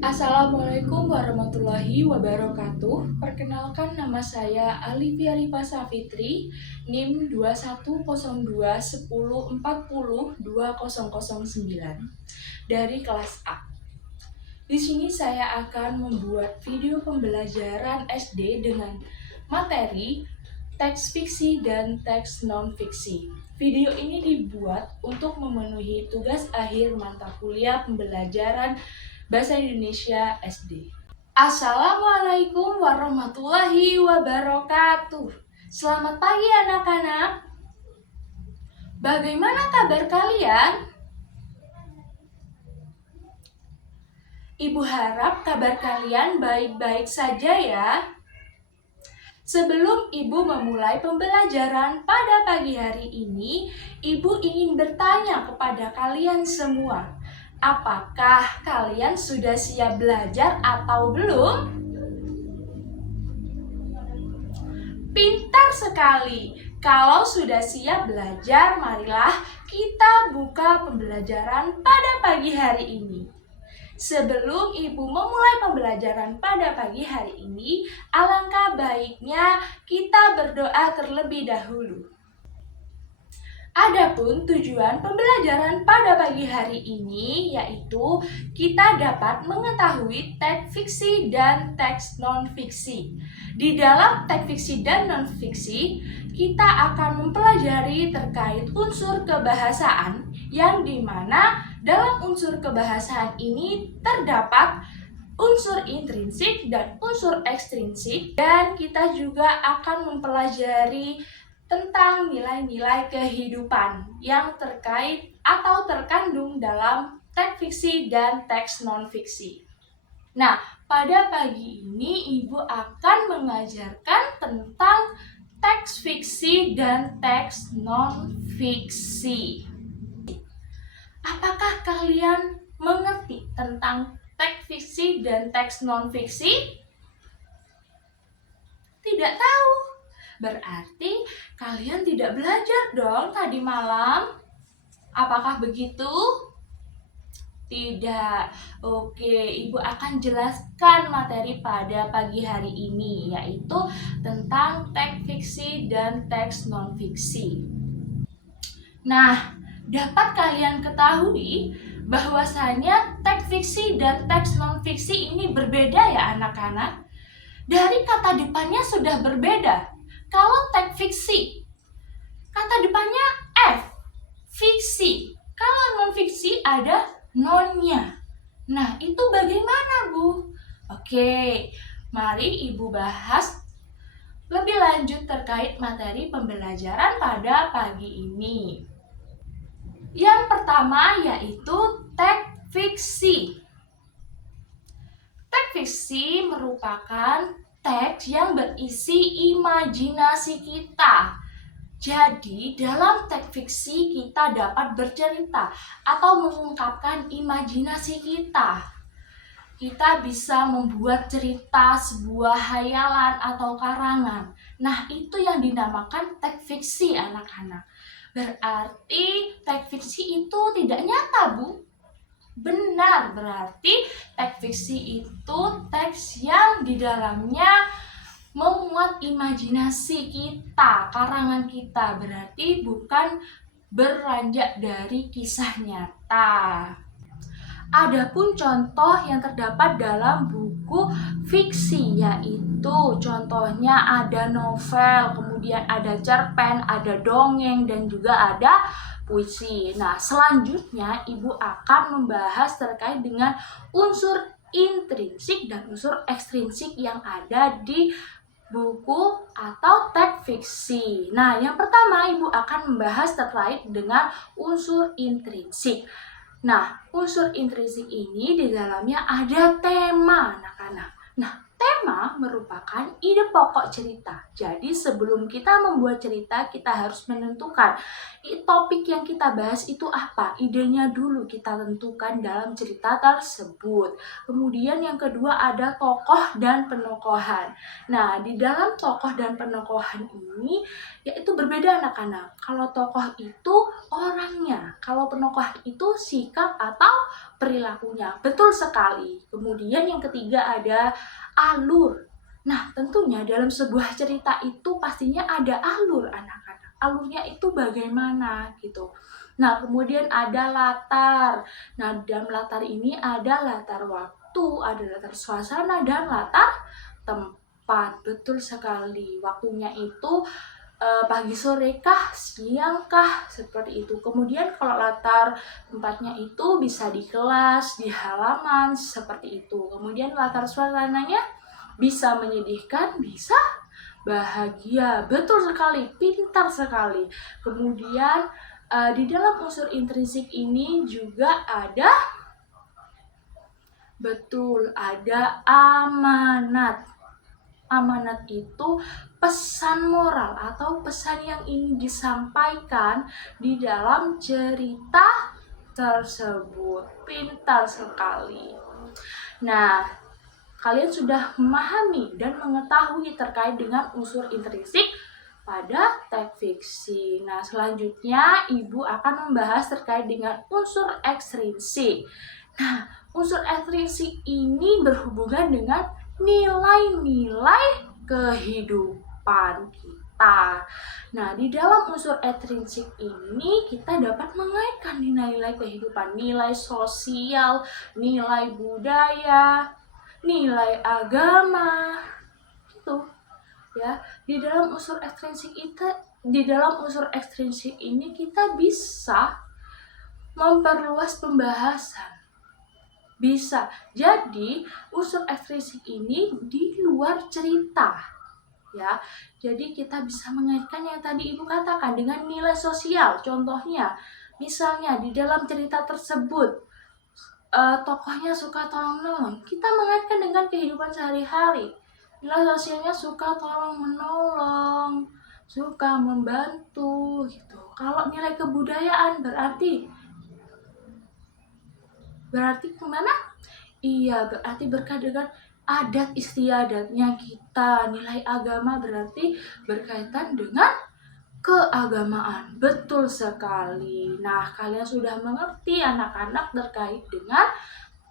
Assalamualaikum warahmatullahi wabarakatuh. Perkenalkan, nama saya Alivia Rifa Safitri, NIM 210210402009 dari kelas A. Di sini saya akan membuat video pembelajaran SD dengan materi teks fiksi dan teks non-fiksi. Video ini dibuat untuk memenuhi tugas akhir mata kuliah pembelajaran Bahasa Indonesia SD. Assalamualaikum warahmatullahi wabarakatuh. Selamat pagi anak-anak. Bagaimana kabar kalian? Ibu harap kabar kalian baik-baik saja ya. Sebelum Ibu memulai pembelajaran pada pagi hari ini, Ibu ingin bertanya kepada kalian semua. Apakah kalian sudah siap belajar atau belum? Pintar sekali. Kalau sudah siap belajar, marilah kita buka pembelajaran pada pagi hari ini. Sebelum Ibu memulai pembelajaran pada pagi hari ini, alangkah baiknya kita berdoa terlebih dahulu. Adapun tujuan pembelajaran pada pagi hari ini yaitu kita dapat mengetahui teks fiksi dan teks non-fiksi. Di dalam teks fiksi dan non-fiksi, kita akan mempelajari terkait unsur kebahasaan yang dimana dalam unsur kebahasaan ini terdapat unsur intrinsik dan unsur ekstrinsik, dan kita juga akan mempelajari tentang nilai-nilai kehidupan yang terkait atau terkandung dalam teks fiksi dan teks non-fiksi. Nah, pada pagi ini Ibu akan mengajarkan tentang teks fiksi dan teks non-fiksi. Apakah kalian mengerti tentang teks fiksi dan teks non-fiksi? Tidak tahu. Berarti kalian tidak belajar dong tadi malam. Apakah begitu? Tidak. Oke, Ibu akan jelaskan materi pada pagi hari ini, yaitu tentang teks fiksi dan teks non-fiksi. Nah, dapat kalian ketahui bahwasanya teks fiksi dan teks non-fiksi ini berbeda ya anak-anak. Dari kata depannya sudah berbeda. Kalau teks fiksi, kata depannya F, fiksi. Kalau non-fiksi ada nonnya. Nah, itu bagaimana, Bu? Oke, mari Ibu bahas lebih lanjut terkait materi pembelajaran pada pagi ini. Yang pertama yaitu teks fiksi. Teks fiksi merupakan teks yang berisi imajinasi kita. Jadi, dalam teks fiksi kita dapat bercerita atau mengungkapkan imajinasi kita. Kita bisa membuat cerita, sebuah hayalan atau karangan. Nah, itu yang dinamakan teks fiksi, anak-anak. Berarti teks fiksi itu tidak nyata, Bu. Benar, berarti teks fiksi itu teks yang di dalamnya memuat imajinasi kita, karangan kita, berarti bukan beranjak dari kisah nyata. Adapun contoh yang terdapat dalam buku fiksi, yaitu contohnya ada novel, kemudian ada cerpen, ada dongeng, dan juga ada puisi. Nah, selanjutnya Ibu akan membahas terkait dengan unsur intrinsik dan unsur ekstrinsik yang ada di buku atau teks fiksi. Nah, yang pertama Ibu akan membahas terkait dengan unsur intrinsik. Nah, unsur intrinsik ini di dalamnya ada tema, anak-anak. Nah, tema merupakan ide pokok cerita. Jadi sebelum kita membuat cerita, kita harus menentukan topik yang kita bahas itu apa. Idenya dulu kita tentukan dalam cerita tersebut. Kemudian yang kedua ada tokoh dan penokohan. Nah, di dalam tokoh dan penokohan ini yaitu berbeda anak-anak. Kalau tokoh itu orangnya, kalau penokoh itu sikap atau perilakunya. Betul sekali. Kemudian yang ketiga ada alur. Nah, tentunya dalam sebuah cerita itu pastinya ada alur anak-anak. Alurnya itu bagaimana gitu. Nah, kemudian ada latar. Nah, dalam latar ini ada latar waktu, ada latar suasana, dan latar tempat. Betul sekali. Waktunya itu pagi sore kah, siang kah, seperti itu. Kemudian kalau latar tempatnya itu bisa di kelas, di halaman, seperti itu. Kemudian latar suasananya bisa menyedihkan, bisa bahagia. Betul sekali, pintar sekali. Kemudian di dalam unsur intrinsik ini juga ada, betul, ada amanat. Amanat itu pesan moral atau pesan yang ingin disampaikan di dalam cerita tersebut. Pintar sekali. Nah, kalian sudah memahami dan mengetahui terkait dengan unsur intrinsik pada teks fiksi. Nah, selanjutnya Ibu akan membahas terkait dengan unsur ekstrinsik. Nah, unsur ekstrinsik ini berhubungan dengan nilai-nilai kehidupan kita. Nah, di dalam unsur ekstrinsik ini kita dapat mengaitkan nilai-nilai kehidupan, nilai sosial, nilai budaya, nilai agama, gitu. Ya, di dalam unsur ekstrinsik ini kita bisa memperluas pembahasan. Bisa. Jadi, unsur ekstrinsik ini di luar cerita. Ya. Jadi kita bisa mengaitkan yang tadi Ibu katakan dengan nilai sosial. Contohnya, misalnya di dalam cerita tersebut tokohnya suka tolong-menolong. Kita mengaitkan dengan kehidupan sehari-hari. Nilai sosialnya suka tolong-menolong, suka membantu gitu. Kalau nilai kebudayaan berarti kemana? Iya, berarti berkaitan dengan adat istiadatnya kita. Nilai agama berarti berkaitan dengan keagamaan. Betul sekali. Nah, kalian sudah mengerti anak-anak terkait dengan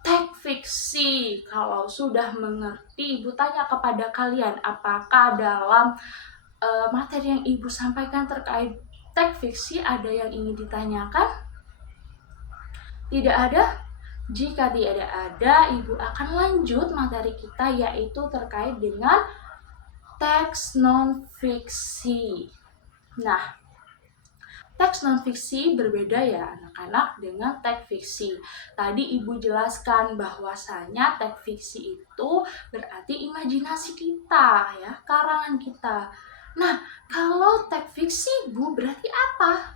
teks fiksi. Kalau sudah mengerti, Ibu tanya kepada kalian, apakah dalam materi yang Ibu sampaikan terkait teks fiksi ada yang ingin ditanyakan? Tidak ada? Jika tidak ada, Ibu akan lanjut materi kita yaitu terkait dengan teks non-fiksi. Nah, teks non-fiksi berbeda ya anak-anak dengan teks fiksi. Tadi Ibu jelaskan bahwasanya teks fiksi itu berarti imajinasi kita ya, karangan kita. Nah, kalau teks fiksi Bu berarti apa?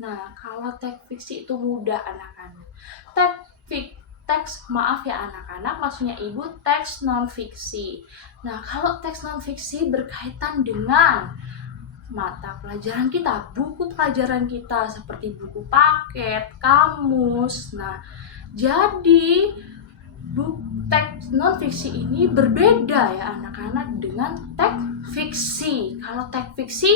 Nah, kalau teks fiksi itu mudah anak-anak. Maaf ya anak-anak, maksudnya Ibu teks non-fiksi. Nah, kalau teks non-fiksi berkaitan dengan mata pelajaran kita, buku pelajaran kita seperti buku paket, kamus. Nah, jadi teks non-fiksi ini berbeda ya anak-anak dengan teks fiksi. Kalau teks fiksi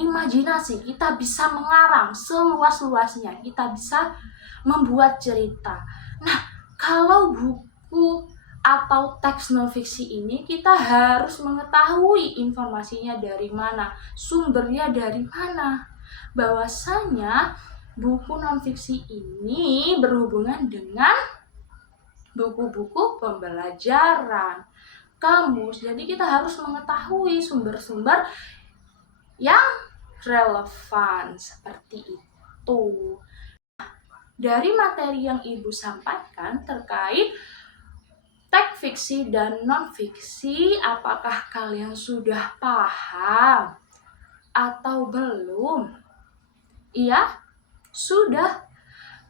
imajinasi, kita bisa mengarang seluas-luasnya, kita bisa membuat cerita. Nah, kalau buku atau teks non-fiksi ini kita harus mengetahui informasinya dari mana, sumbernya dari mana. Bahwasanya buku non-fiksi ini berhubungan dengan buku-buku pembelajaran, kamus. Jadi kita harus mengetahui sumber-sumber yang relevan seperti itu. Dari materi yang Ibu sampaikan terkait teks fiksi dan non-fiksi, apakah kalian sudah paham atau belum? Iya? Sudah?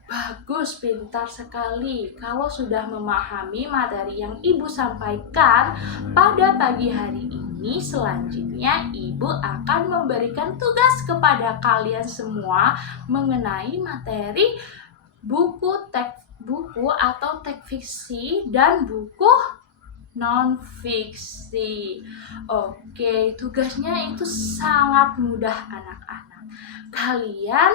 Bagus, pintar sekali. Kalau sudah memahami materi yang Ibu sampaikan pada pagi hari ini, selanjutnya Ibu akan memberikan tugas kepada kalian semua mengenai materi buku atau teks fiksi dan buku non-fiksi. Oke, tugasnya itu sangat mudah anak-anak. Kalian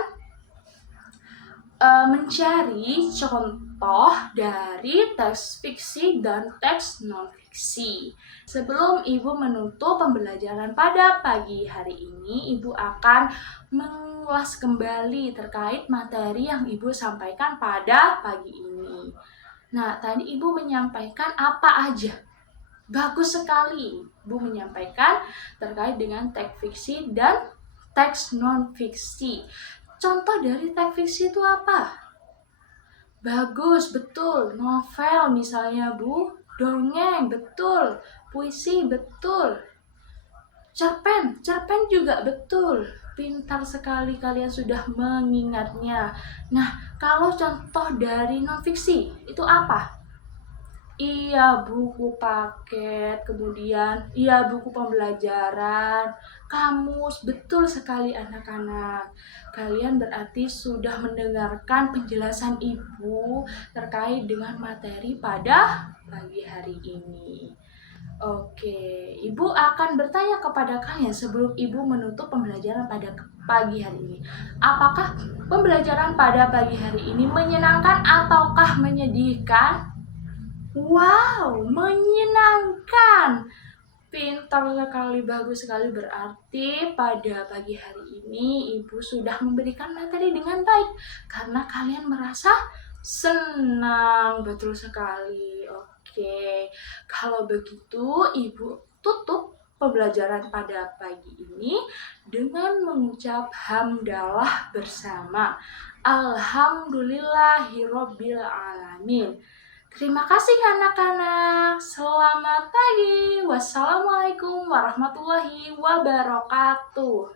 mencari contoh dari teks fiksi dan teks non-fiksi. Sebelum Ibu menutup pembelajaran pada pagi hari ini, Ibu akan mengulas kembali terkait materi yang Ibu sampaikan pada pagi ini. Nah, tadi Ibu menyampaikan apa aja? Bagus sekali, Ibu menyampaikan terkait dengan teks fiksi dan teks non-fiksi. Contoh dari teks fiksi itu apa? Bagus, betul. Novel misalnya, Bu. Dongeng, betul. Puisi, betul. Cerpen juga betul. Pintar sekali kalian sudah mengingatnya. Nah, kalau contoh dari non-fiksi, itu apa? Iya, buku paket, kemudian iya buku pembelajaran, kamus, betul sekali anak-anak. Kalian berarti sudah mendengarkan penjelasan Ibu terkait dengan materi pada pagi hari ini. Oke, Ibu akan bertanya kepada kalian sebelum Ibu menutup pembelajaran pada pagi hari ini. Apakah pembelajaran pada pagi hari ini menyenangkan ataukah menyedihkan? Wow, menyenangkan. Pintar sekali, bagus sekali. Berarti pada pagi hari ini Ibu sudah memberikan materi dengan baik karena kalian merasa senang. Betul sekali. Oke, kalau begitu Ibu tutup pembelajaran pada pagi ini dengan mengucap hamdalah bersama. Alhamdulillahirobbil alamin. Terima kasih anak-anak. Selamat pagi. Wassalamualaikum warahmatullahi wabarakatuh.